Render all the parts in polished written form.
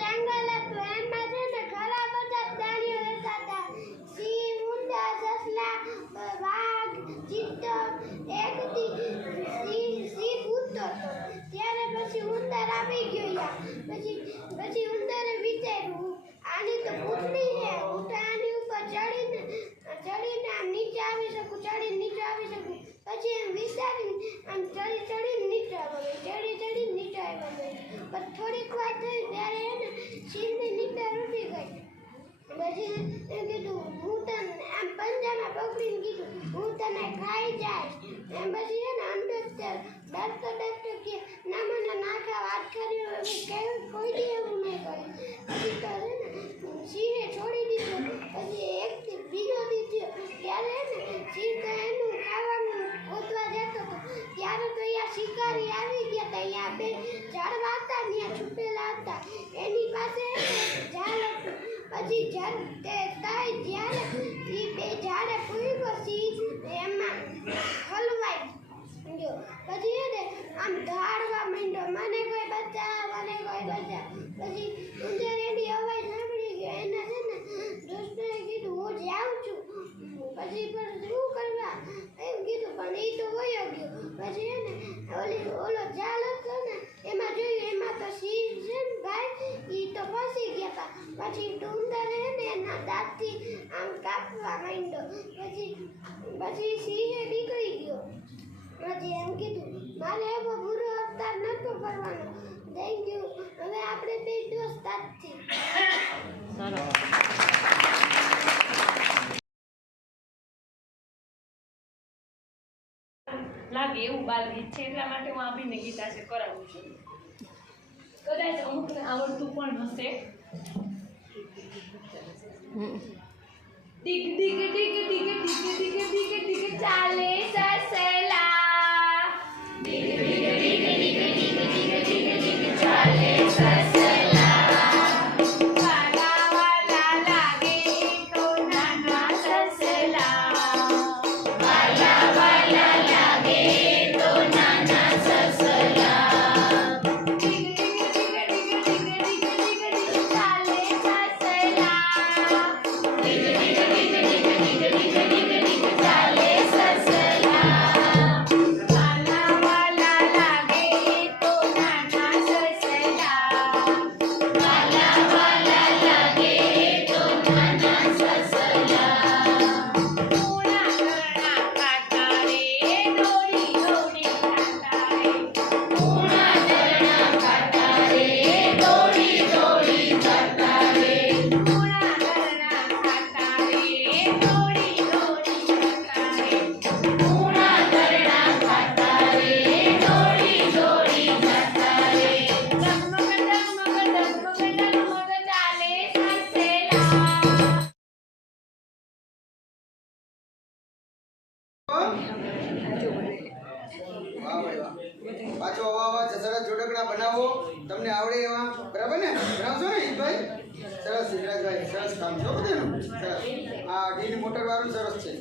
જંગલ હતું એમાં છે ને ઘણા બધા પ્રાણીઓ રહેતા હતા. સિંહ, ઉંદર, સસલા, વાઘ, ચિત્તો. એક સિંહ કૂદતો હતો ત્યારે પછી ઉંદર આવી ગયો. પછી ઉંદરે વિચાર્યું આની તો પૂંછડી છે, હું તો આની ઉપર ચડીને આમ નીચે આવી શકું, પછી એમ વિચારીને આમ ચડીને નીચે આવ્યો. પણ થોડીક વાર થઈ ત્યારે એને સિંહની નીંદર ઉડી ગઈ. પછી એમ કીધું હું તને આમ પંજામાં પકડીને કીધું હું તને ખાઈ જાય. એમ પછી એને અંદર ડરતો કે ના મને ના ખા, વાત કરી કોઈ દી એવું નહીં કરે. પછી તો છે ને સિંહે છોડી દીધું. પછી એક બીજો દી થયો ત્યારે ને સિંહ તો એનું ખાવાનું ગોતવા જતો હતો ત્યારે તો અહીંયા શિકારી આવી ગયા હતા. અહીંયા બે ઝાડવા હતા ત્યાં છુપેલા હતા, એની પાસે ઝાડ હતું. પછી જ્યારે એ બે ઝાડે પૂર્યો સિંહ એમાં હલવાઈ ગયો. પછી એને આમ ધાડવા માંડ્યો, મને કોઈ બચાવ. પછી ઉંદર એની અવાજ સાંભળી ગયો. એના છે ને દોસ્તોએ કીધું હું જાઉં છું. પછી પણ શું કરવા એમ કીધું, પણ એ તો વયો ગયો. પછી એને ઓલો ઝાડ હતો ને એમાં જોયું, એમાં તો સિંહ છે ને ભાઈ એ તો ફસી ગયા હતા. પછી ઉંદરે એને એના દાંતથી આમ કાપવા માંડ્યો. પછી સિંહે નીકળી ગયો. પછી એમ કીધું મારે એવો બુરો અવતાર નતો કરવાનો. Thank you. હવે આપણે બે દોસ્તાર છીએ. લાગે એવું બાલ ગીત છે એટલા માટે હું આવીને ગીતા છે કરાવું છું. કદાચ અમુકને આવડતું પણ હશે. ડીગ ડીગ ડીગ ડીગ ડીગ ડીગ ડીગ ડીગ ચાલે સસલા. ડીગ ડીગ ડીગ ડીગ ડીગ ડીગ ડીગ ડીગ ચાલે સસલા. વાલા વાલા લાગે તો નાના સસલા. વાલા વાલા લાગે તો નાના સસલા. ડીગ ડીગ ડીગ ડીગ ડીગ ડીગ ડીગ ડીગ ચાલે સસલા. ડીગ ડીગ ડીગ ડીગ ડીગ ડીગ ડીગ ડીગ ચાલે સસલા. વાલા વાલા લાગે તો નાના સસલા. વાલા વાલા લાગે તો નાના સસલા. પૂણા ઘરના ખાતા રે દોડી દોડી ખાતા રે. પૂણા ઘરના ખાતા રે દોડી દોડી ખાતા રે. પૂણા ઘરના ખાતા રે દોડી દોડી ખાતા રે. પૂણા ઘરના ખાતા રે દોડી દોડી ખાતા રે. ડગમગ ડગમગ ડગમગ ડગમગ ચાલે સસલા. પાછો આવા સરસ જોડકણા બનાવો, તમને આવડે એવા. બરાબર ને? બનાવશો ને ઈદભાઈ? સરસ સિદ્ધરાજભાઈ, સરસ કામ છો બધાનું. સરસ. આ ડીની મોટર વાળું સરસ છે.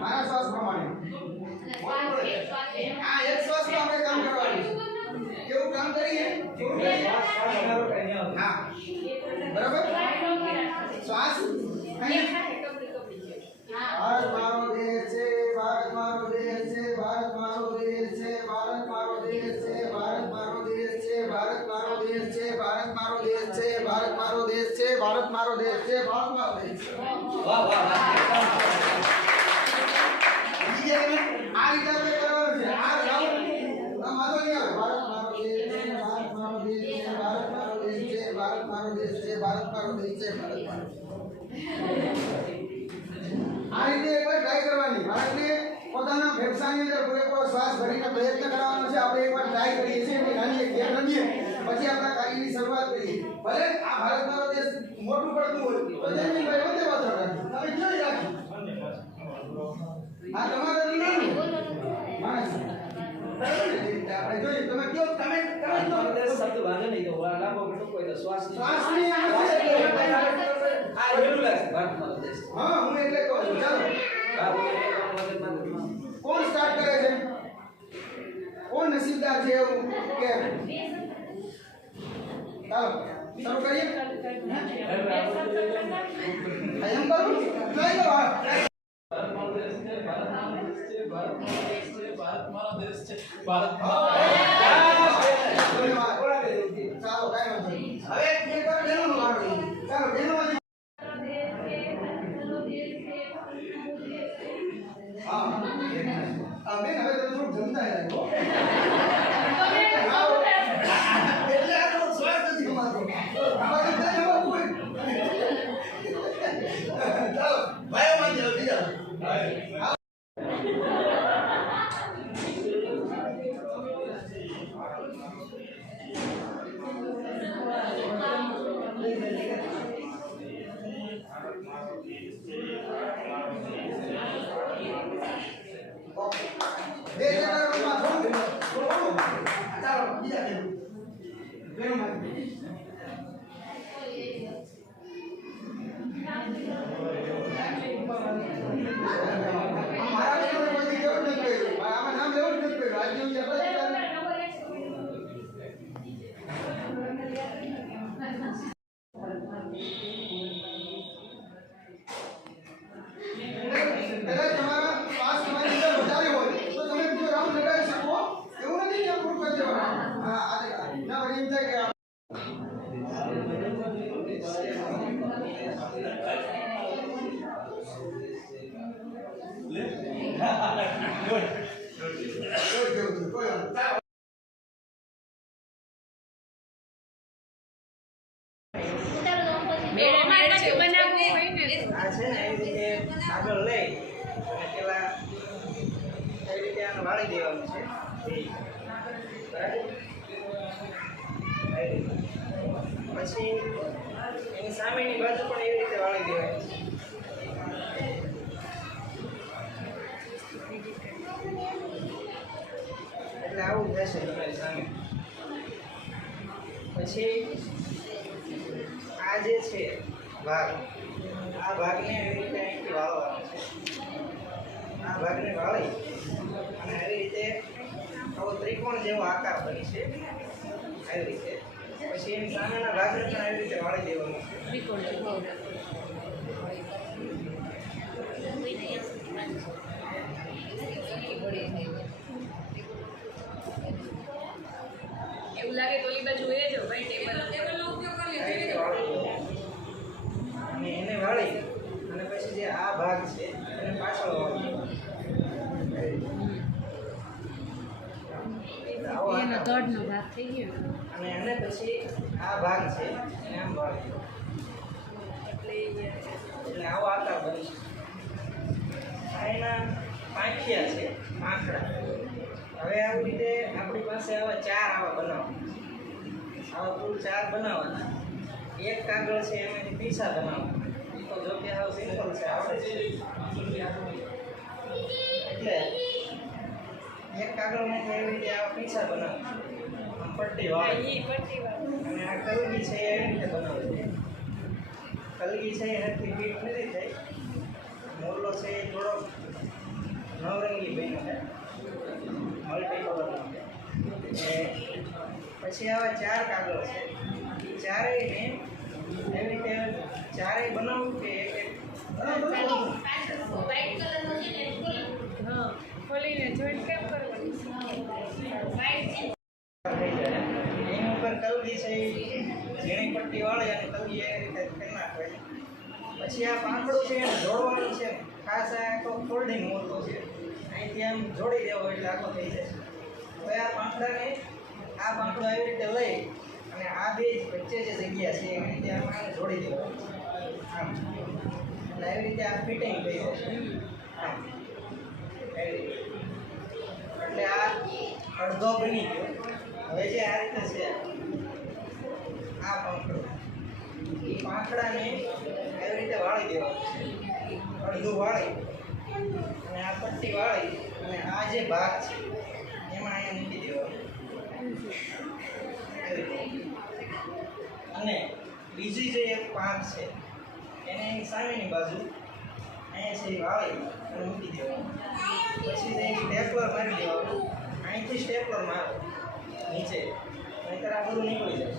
મારા શ્વાસ પ્રમાણે આ એક શ્વાસમાં આપણે કામ કરવાનું. કેવું કામ કરીએ? હા, બરાબર. શ્વાસ ભારત મારો દેશ છે, ભારત મારો દેશ છે, ભારત મારો દેશ છે, ભારત મારો દેશ છે, ભારત મારો દેશ છે, ભારત મારો દેશ છે, ભારત મારો દેશ છે, ભારત મારો દેશ છે, ભારત મારો દેશ છે, ભારત મારો દેશ છે. વાહ વાહ વાહ. બીજે આ રીતે આપણે કરવાનું છે. આ રાઉન્ડ મારો નહીં આવે. ભારત મારો દેશ છે, ભારત મારો દેશ છે, ભારત મારો દેશ છે, ભારત મારો દેશ છે, ભારત મારો દેશ છે, ભારત મારો. આ રીતે એકવાર ટ્રાય કરવાની. બાળકને પોતાના ફેફસાની અંદર પૂરેપૂરો શ્વાસ ભરીને પ્રયત્ન કરવાનો છે. આપણે એકવાર ટ્રાય કરીએ છીએ, નાની એક ગેમ રમીએ, પછી આપણા કાર્યની શરૂઆત કરીએ. ભલે આ ભારત મારો દેશ મોટું પડતું હોય તો જમીનભાઈ વંદે માતરમ રાખો. તમે જોઈ રાખો. આ તમારે નાનું માણસ આપણે જોઈએ. તમે કયો તમે શબ્દ વાગે નહીં તો લાંબો મોટો કોઈ તો શ્વાસ શ્વાસની આ એવું લાગે ભારત મારો દેશ. હા, હું એટલે કહું છું. ચાલો, કોણ સ્ટાર્ટ કરે છે? કોણ વિસ્તાર છે એવું કે ચાલો શરૂ કરીએ એમ કરું ટ્રાય કરો ચાલો કાંઈ વાંધો નહીં. હવે એક વાર બેનોનો વારો છે. ચાલો બેનો હા બેન હવે તો થોડું જમતા લાગ્યો એટલે આ તો સ્વાદ નથી અમારો અમારે ત્યાં જમવું હોય ચાલો ભાઈ માં જલ્દી જાઓ બે જણા થોડું ચાલો બીજા બેન મારા બેનો કોઈ કેવું નથી આમાં નામ લેવું જ નથી રાજ્ય કદાચ તમારા પાસ તમારી અંદર વધારે હોય તો તમે બીજો રાઉન્ડ લગાવી શકો એવું નથી કે પૂરું કરી દેવાનું હા ના વળી એમ થાય કે આ છે ને એવી રીતે આગળ લઈ અને પેલા એવી રીતે આને વાળી દેવાનું છે બરાબર પછી એની સામેની બાજુ પણ એવી રીતે વાળી દેવાની છે એટલે આવું થશે તમારી સામે પછી આ જે છે ભાગ આ ભાગને એવી રીતે અહીંથી વાળવાનો છે આ ભાગને વાળી અને આવી રીતે આવો ત્રિકોણ જેવો આકાર બની છે આવી રીતે પછી એની સામેના ભાગને પણ આવી રીતે વાળી દેવાનો છે એવું લાગે તો ઓલી બાજુ એ જો ભાઈ ટેબલ આવી રીતે વાળી દેવાનું. અને એને વાળી અને પછી જે આ ભાગ છે એને પાછળ વાળી દેવાનો. આવો આકાર. અને એને પછી આ ભાગ છે એને આમ વાળી દેવાનો. એટલે આવો આકાર બની છે આ એના પાંખિયા છે પાંખડા. હવે આવી રીતે આપણી પાસે આવા ચાર આવા બનાવવાના આવા કુલ 4 બનાવવાના એક કાગળ છે એમાંથી પીસા બનાવવાના એ તો જો કે હાવ સિમ્પલ છે આવડે છે એટલે એક કાગળમાંથી એવી રીતે આવા પીસા બનાવવાના આમ પટ્ટી વાળી અને આ કલગી છે એવી રીતે બનાવવી કલગી છે એનાથી ફીટ નથી થઈ મોરલો છે એ થોડો નવરંગી બન્યો છે મલ્ટી કલરનો છે પછી આવા 4 કાગળ છે ચારેયને એવી રીતે ચારેય બનાવવું કે એક એક ખોલીને જોઈન્ટ કેમ કરવાનું એની ઉપર કલગી છે ઝીણી પટ્ટી વાળી અને કલગી એવી રીતે કરી નાખવાની પછી આ પાંખડું છે એને જોડવાનું છે ખાસ આ આખો ફોલ્ડિંગ મોરલો છે અહીંથી આમ જોડી દેવો એટલે આખો થઈ જશે હવે આ પાંખડાને આ પાંખડું આવી રીતે લઈ અને આ બે વચ્ચે જે જગ્યા છે એવી રીતે આમાં જોડી દેવાનું આમ એટલે એવી રીતે આ ફિટિંગ થઈ જશે આમ એવી રીતે એટલે આ અડધો બની ગયો હવે જે આ રીતે છે આ પાંખડું એ પાંખડાને એવી રીતે વાળી દેવાનું છે અડધું વાળી અને આ પટ્ટી વાળી અને આ જે ભાગ છે એમાં અહીંયા મૂકી દેવાનું અને બીજી જે એક પાંખ છે એને એની સામેની બાજુ અહીંયા છે વાળી અને મૂકી દેવાનું પછી જે સ્ટેપલર મારી દેવાનું અહીંથી સ્ટેપલર મારો નીચે નહીંતર આ બધું નીકળી જાય.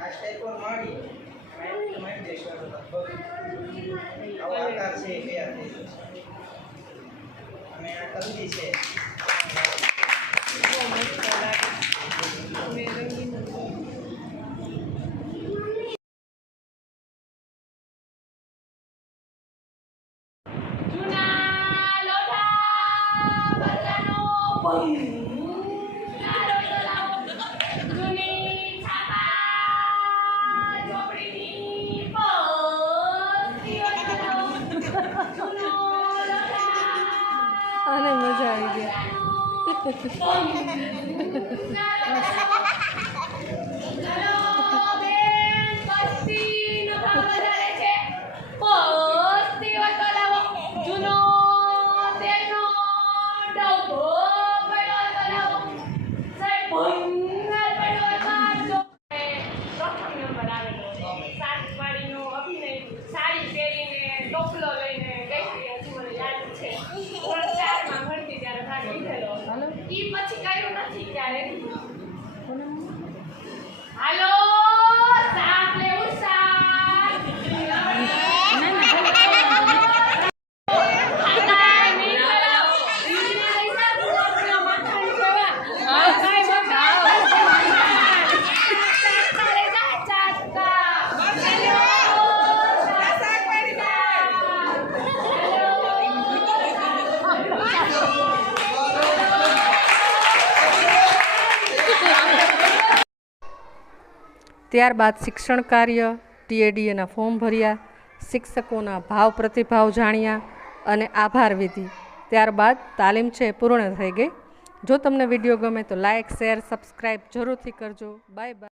આ સ્ટેપ પર મારી મારી દેશો લગભગ આવો આકાર છે એ તૈયાર થઈ જશે. અને આ કલગી છે બહુ મસ્ત લાગે. અમે રંગીન જૂના લોઢા બદલાનો ભંગારો ચલાવો. જૂની છાપા ચોપડીની પસ્તીઓ ચલાવો. જૂનો લોઢા આને મજા આવી ગઈ. સાડી પહેરીને ટોપલો લઈને ગઈ હતી. હજી મને યાદ છે. ધોરણ 4 માં ભણતી ત્યારે ભાગ લીધેલો. ઈ પછી કર્યું નથી ક્યારે. હાલો સાપ લેવું સાપ. ત્યારબાદ શિક્ષણ કાર્ય, TADAના ફોર્મ ભર્યા, શિક્ષકોના ભાવ પ્રતિભાવ જાણ્યા અને આભાર વિધિ. ત્યારબાદ તાલીમ છે પૂર્ણ થઈ ગઈ. જો તમને વિડીયો ગમે તો લાઇક, શેર, સબસ્ક્રાઈબ જરૂરથી કરજો. Bye bye.